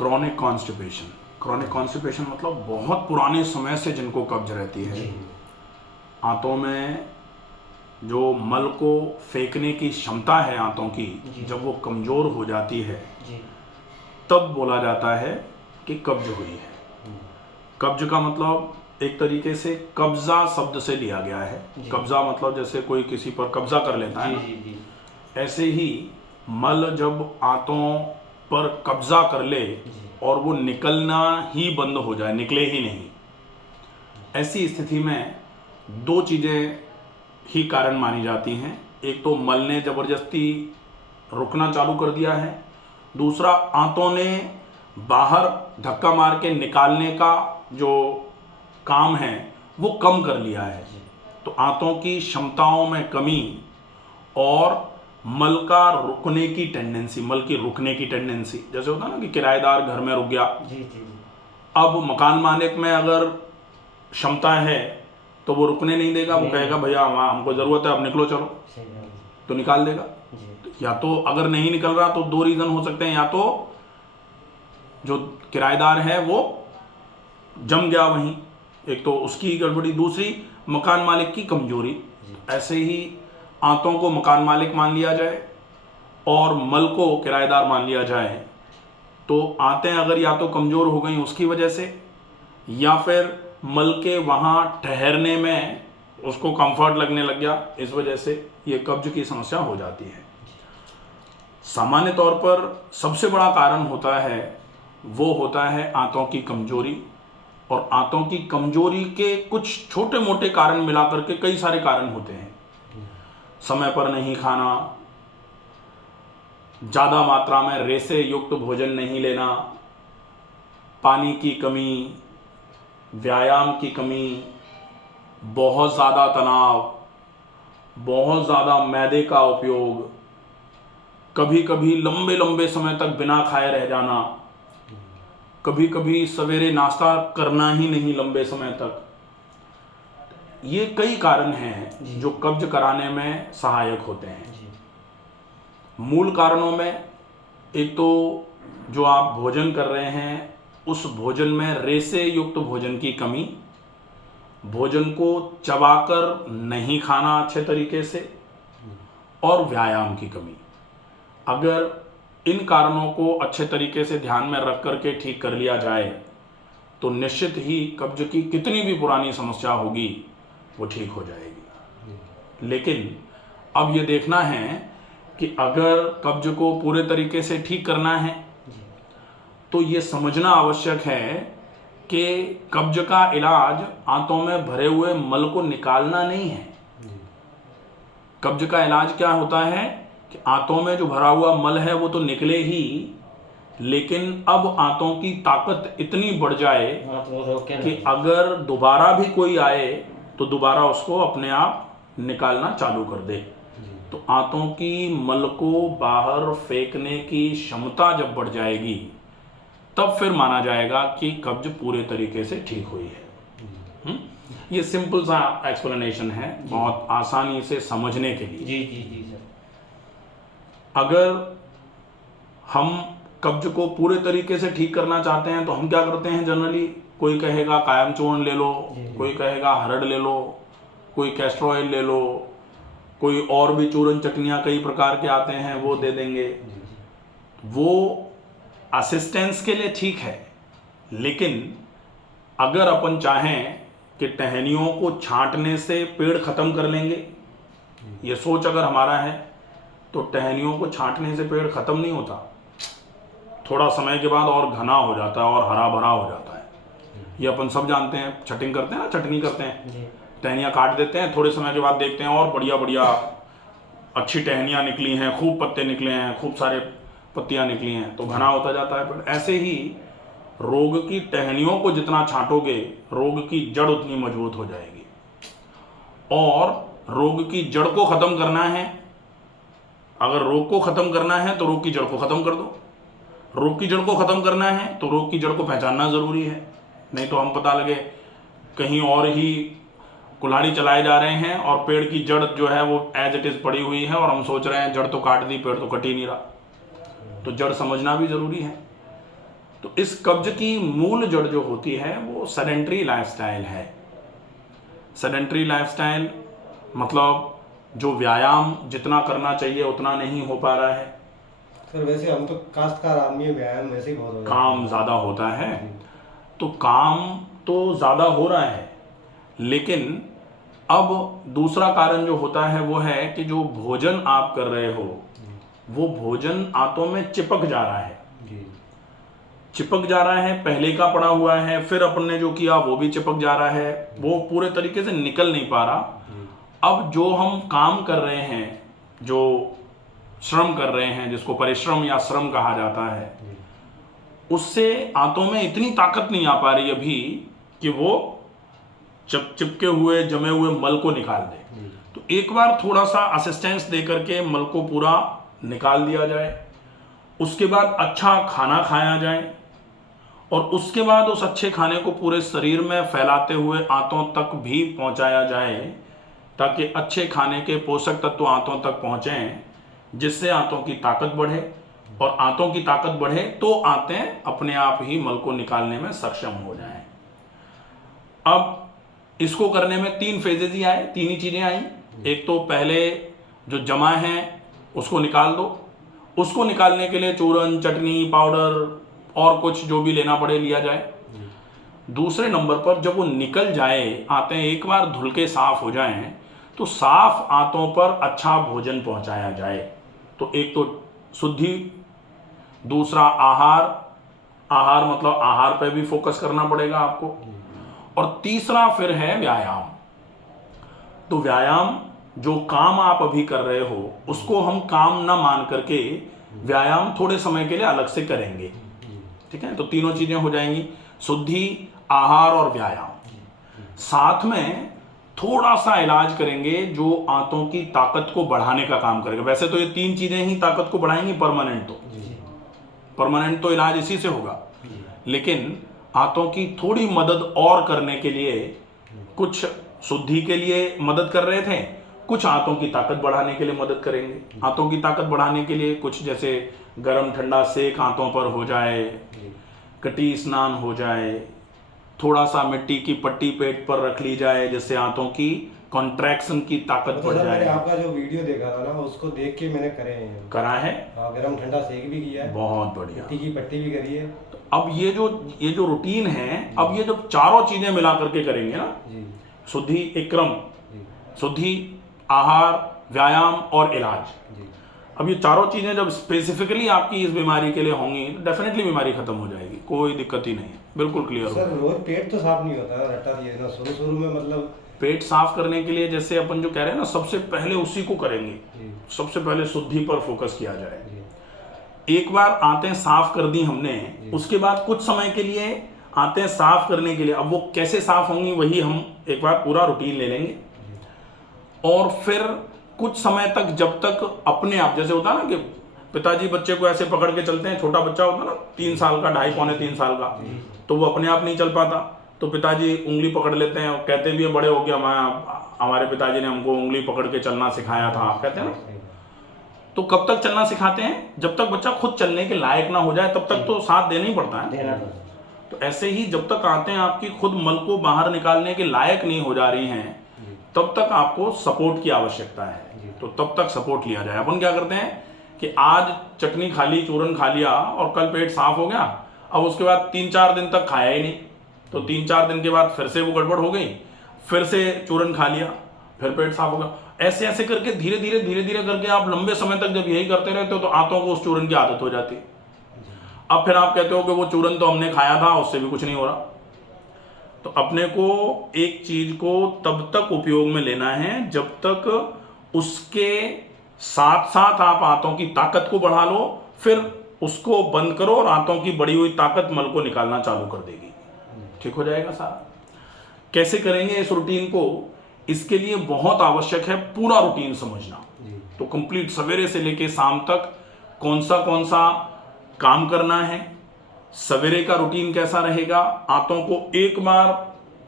Chronic constipation. Chronic constipation मतलब बहुत पुराने समय से जिनको कब्ज रहती है, आंतों में जो मल को फेंकने की क्षमता है आंतों की, जब वो कमज़ोर हो जाती है तब बोला जाता है कि कब्ज हुई है। कब्ज का मतलब एक तरीके से कब्जा शब्द से लिया गया है। कब्जा मतलब जैसे कोई किसी पर कब्जा कर लेता है ना, ऐसे ही मल जब आंतों पर कब्जा कर ले और वो निकलना ही बंद हो जाए, निकले ही नहीं, ऐसी स्थिति में दो चीज़ें ही कारण मानी जाती हैं। एक तो मल ने ज़बरदस्ती रुकना चालू कर दिया है, दूसरा आंतों ने बाहर धक्का मार के निकालने का जो काम है वो कम कर लिया है। तो आंतों की क्षमताओं में कमी और मल का रुकने की टेंडेंसी, मल की रुकने की टेंडेंसी, जैसे होता है ना कि किराएदार घर में रुक गया, अब मकान मालिक में अगर क्षमता है तो वो रुकने नहीं देगा, वो कहेगा भैया वहाँ हमको ज़रूरत है, अब निकलो चलो, तो निकाल देगा। या तो अगर नहीं निकल रहा तो दो रीज़न हो सकते हैं, या तो जो किराएदार है वो जम गया वहीं, एक तो उसकी गड़बड़ी, दूसरी मकान मालिक की कमजोरी। ऐसे ही आंतों को मकान मालिक मान लिया जाए और मल को किराएदार मान लिया जाए, तो आंतें अगर या तो कमज़ोर हो गई उसकी वजह से, या फिर मल के वहाँ ठहरने में उसको कंफर्ट लगने लग गया, इस वजह से ये कब्ज की समस्या हो जाती है। सामान्य तौर पर सबसे बड़ा कारण होता है वो होता है आंतों की कमजोरी, और आंतों की कमजोरी के कुछ छोटे मोटे कारण मिलाकर के कई सारे कारण होते हैं। समय पर नहीं खाना, ज़्यादा मात्रा में रेसे युक्त भोजन नहीं लेना, पानी की कमी, व्यायाम की कमी, बहुत ज़्यादा तनाव, बहुत ज़्यादा मैदे का उपयोग, कभी कभी लंबे लंबे समय तक बिना खाए रह जाना, कभी कभी सवेरे नाश्ता करना ही नहीं लंबे समय तक। ये कई कारण हैं जो कब्ज कराने में सहायक होते हैं। मूल कारणों में एक तो जो आप भोजन कर रहे हैं उस भोजन में रेसे युक्त भोजन की कमी, भोजन को चबाकर नहीं खाना अच्छे तरीके से, और व्यायाम की कमी। अगर इन कारणों को अच्छे तरीके से ध्यान में रख करके ठीक कर लिया जाए तो निश्चित ही कब्ज की कितनी भी पुरानी समस्या होगी वो ठीक हो जाएगी। लेकिन अब ये देखना है कि अगर कब्ज को पूरे तरीके से ठीक करना है तो ये समझना आवश्यक है कि कब्ज का इलाज आंतों में भरे हुए मल को निकालना नहीं है। कब्ज का इलाज क्या होता है कि आंतों में जो भरा हुआ मल है वो तो निकले ही, लेकिन अब आंतों की ताकत इतनी बढ़ जाए कि अगर दोबारा भी कोई आए तो दोबारा उसको अपने आप निकालना चालू कर दे। तो आंतों की मल को बाहर फेंकने की क्षमता जब बढ़ जाएगी तब फिर माना जाएगा कि कब्ज पूरे तरीके से ठीक हुई है। ये सिंपल सा एक्सप्लेनेशन है, बहुत आसानी से समझने के लिए। जी सर। अगर हम कब्ज को पूरे तरीके से ठीक करना चाहते हैं तो हम क्या करते हैं जनरली, कोई कहेगा कायम चूर्ण ले लो, कोई कहेगा हरड़ ले लो, कोई कैस्टर ऑयल ले लो, कोई और भी चूर्ण चटनियाँ कई प्रकार के आते हैं वो दे देंगे। वो असिस्टेंस के लिए ठीक है, लेकिन अगर अपन चाहें कि टहनियों को छांटने से पेड़ खत्म कर लेंगे, ये सोच अगर हमारा है, तो टहनियों को छांटने से पेड़ खत्म नहीं होता, थोड़ा समय के बाद और घना हो जाता है और हरा भरा हो जाता है। ये अपन सब जानते हैं, छटिंग करते हैं ना, चटनी करते हैं, टहनियाँ काट देते हैं, थोड़े समय के बाद देखते हैं और बढ़िया बढ़िया अच्छी टहनियाँ निकली हैं, खूब पत्ते निकले हैं, खूब सारे पत्तियाँ निकली हैं, तो घना होता जाता है पेड़। ऐसे ही रोग की टहनियों को जितना छांटोगे रोग की जड़ उतनी मजबूत हो जाएगी। और रोग की जड़ को ख़त्म करना है, अगर रोग को ख़त्म करना है तो रोग की जड़ को ख़त्म कर दो, रोग की जड़ को ख़त्म करना है तो रोग की जड़ को पहचानना ज़रूरी है। नहीं तो हम पता लगे कहीं और ही कुल्हाड़ी चलाए जा रहे हैं और पेड़ की जड़ जो है वो एज इट इज़ पड़ी हुई है और हम सोच रहे हैं जड़ तो काट दी, पेड़ तो कट ही नहीं रहा। तो जड़ समझना भी ज़रूरी है। तो इस कब्ज की मूल जड़ जो होती है वो सेडेंट्री लाइफस्टाइल है। सेडेंट्री लाइफस्टाइल मतलब जो व्यायाम जितना करना चाहिए उतना नहीं हो पा रहा है। सर वैसे हम तो काश्तकार आदमी है, व्यायाम वैसे ही बहुत हो जाता है। काम ज़्यादा होता है, तो काम तो ज़्यादा हो रहा है, लेकिन अब दूसरा कारण जो होता है वो है कि जो भोजन आप कर रहे हो वो भोजन आंतों में चिपक जा रहा है। चिपक जा रहा है, पहले का पड़ा हुआ है, फिर अपन ने जो किया वो भी चिपक जा रहा है, वो पूरे तरीके से निकल नहीं पा रहा। अब जो हम काम कर रहे हैं, जो श्रम कर रहे हैं, जिसको परिश्रम या श्रम कहा जाता है, उससे आंतों में इतनी ताकत नहीं आ पा रही अभी कि वो चिपके हुए जमे हुए मल को निकाल दे। तो एक बार थोड़ा सा असिस्टेंस दे करके मल को पूरा निकाल दिया जाए, उसके बाद अच्छा खाना खाया जाए और उसके बाद उस अच्छे खाने को पूरे शरीर में फैलाते हुए आंतों तक भी पहुंचाया जाए, ताकि अच्छे खाने के पोषक तत्व आंतों तक पहुंचें, जिससे आंतों की ताकत बढ़े, और आंतों की ताकत बढ़े तो आंतें अपने आप ही मल को निकालने में सक्षम हो जाएं। अब इसको करने में 3 फेजेज ही आए, 3 ही चीज़ें आई। एक तो पहले जो जमा है उसको निकाल दो, उसको निकालने के लिए चूरन, चटनी, पाउडर और कुछ जो भी लेना पड़े लिया जाए। दूसरे नंबर पर जब वो निकल जाए, आंतें एक बार धुल के साफ हो जाएं, तो साफ आंतों पर अच्छा भोजन पहुंचाया जाए। तो एक तो शुद्धि, दूसरा आहार, आहार मतलब आहार पे भी फोकस करना पड़ेगा आपको, और तीसरा फिर है व्यायाम। तो व्यायाम, जो काम आप अभी कर रहे हो उसको हम काम ना मान करके व्यायाम थोड़े समय के लिए अलग से करेंगे, ठीक है। तो तीनों चीजें हो जाएंगी, शुद्धि, आहार और व्यायाम। साथ में थोड़ा सा इलाज करेंगे जो आंतों की ताकत को बढ़ाने का काम करेगा। वैसे तो ये 3 चीजें ही ताकत को बढ़ाएंगी परमानेंट तो इलाज इसी से होगा, लेकिन आंतों की थोड़ी मदद और करने के लिए, कुछ शुद्धि के लिए मदद कर रहे थे, कुछ आंतों की ताकत बढ़ाने के लिए मदद करेंगे। आंतों की ताकत बढ़ाने के लिए कुछ जैसे गरम ठंडा सेक आंतों पर हो जाए, कटी स्नान हो जाए, थोड़ा सा मिट्टी की पट्टी पेट पर रख ली जाए जिससे आंतों की कॉन्ट्रैक्शन की ताकत बढ़ जाए। आपका जो वीडियो देखा था ना, उसको देख के मैंने करा है। गरम ठंडा सेक भी किया है, बहुत बढ़िया, मिट्टी की पट्टी भी करी है। तो अब ये जो रूटीन है, अब ये जब चारों चीजें मिला करके करेंगे ना, शुद्धि एक क्रम, शुद्धि, आहार, व्यायाम और इलाज, अब ये चारों चीजें जब स्पेसिफिकली आपकी इस बीमारी के लिए होंगी तो डेफिनेटली बीमारी खत्म हो जाएगी, कोई दिक्कत ही नहीं है, बिल्कुल क्लियर हो। सर रोज पेट तो साफ नहीं होता है, रट्टा दिए ना शुरू में, मतलब पेट साफ करने के लिए जैसे अपन जो कह रहे हैं ना, सबसे पहले उसी को करेंगे, सबसे पहले शुद्धि पर फोकस किया जाए। एक बार आंतें साफ कर दी हमने, उसके बाद कुछ समय के लिए आंतें साफ करने के लिए, अब वो कैसे साफ होंगी वही हम एक बार पूरा रूटीन ले लेंगे, और फिर कुछ समय तक जब तक अपने आप, जैसे होता है ना कि पिताजी बच्चे को ऐसे पकड़ के चलते हैं, छोटा बच्चा होता है ना 3 साल का, 2.5 पौने 3 साल का, तो वो अपने आप नहीं चल पाता, तो पिताजी उंगली पकड़ लेते हैं और कहते भी है बड़े हो गया, हमारे पिताजी ने हमको उंगली पकड़ के चलना सिखाया था, आप कहते हैं ना। तो कब तक चलना सिखाते हैं? जब तक बच्चा खुद चलने के लायक ना हो जाए तब तक तो साथ देना ही पड़ता है। तो ऐसे ही जब तक आंतें आपकी खुद मल को बाहर निकालने के लायक नहीं हो जा रही हैं, तब तक आपको सपोर्ट की आवश्यकता है, तो तब तक सपोर्ट लिया जाए। अपन क्या करते हैं कि आज चटनी खा ली, चूरन खा लिया और कल पेट साफ हो गया, अब उसके बाद 3-4 दिन तक खाया ही नहीं, तो 3-4 दिन के बाद फिर से वो गड़बड़ हो गई, फिर से चूरन खा लिया, फिर पेट साफ हो गया। ऐसे ऐसे करके धीरे धीरे करके आप लंबे समय तक जब यही करते रहते हो तो आंतों को उस चूरन की आदत हो जाती है। अब फिर आप कहते हो कि वो चूरन तो हमने खाया था, उससे भी कुछ नहीं हो रहा। तो अपने को एक चीज को तब तक उपयोग में लेना है जब तक उसके साथ साथ आप आंतों की ताकत को बढ़ा लो, फिर उसको बंद करो और आंतों की बढ़ी हुई ताकत मल को निकालना चालू कर देगी, ठीक हो जाएगा सारा। कैसे करेंगे इस रूटीन को? इसके लिए बहुत आवश्यक है पूरा रूटीन समझना। तो कंप्लीट सवेरे से लेके शाम तक कौन सा काम करना है, सवेरे का रूटीन कैसा रहेगा, आंतों को एक बार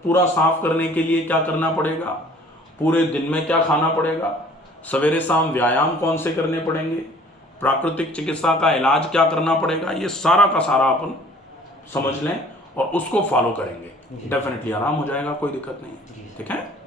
पूरा साफ करने के लिए क्या करना पड़ेगा, पूरे दिन में क्या खाना पड़ेगा, सवेरे शाम व्यायाम कौन से करने पड़ेंगे, प्राकृतिक चिकित्सा का इलाज क्या करना पड़ेगा, ये सारा का सारा अपन समझ लें और उसको फॉलो करेंगे, डेफिनेटली आराम हो जाएगा, कोई दिक्कत नहीं है। ठीक है।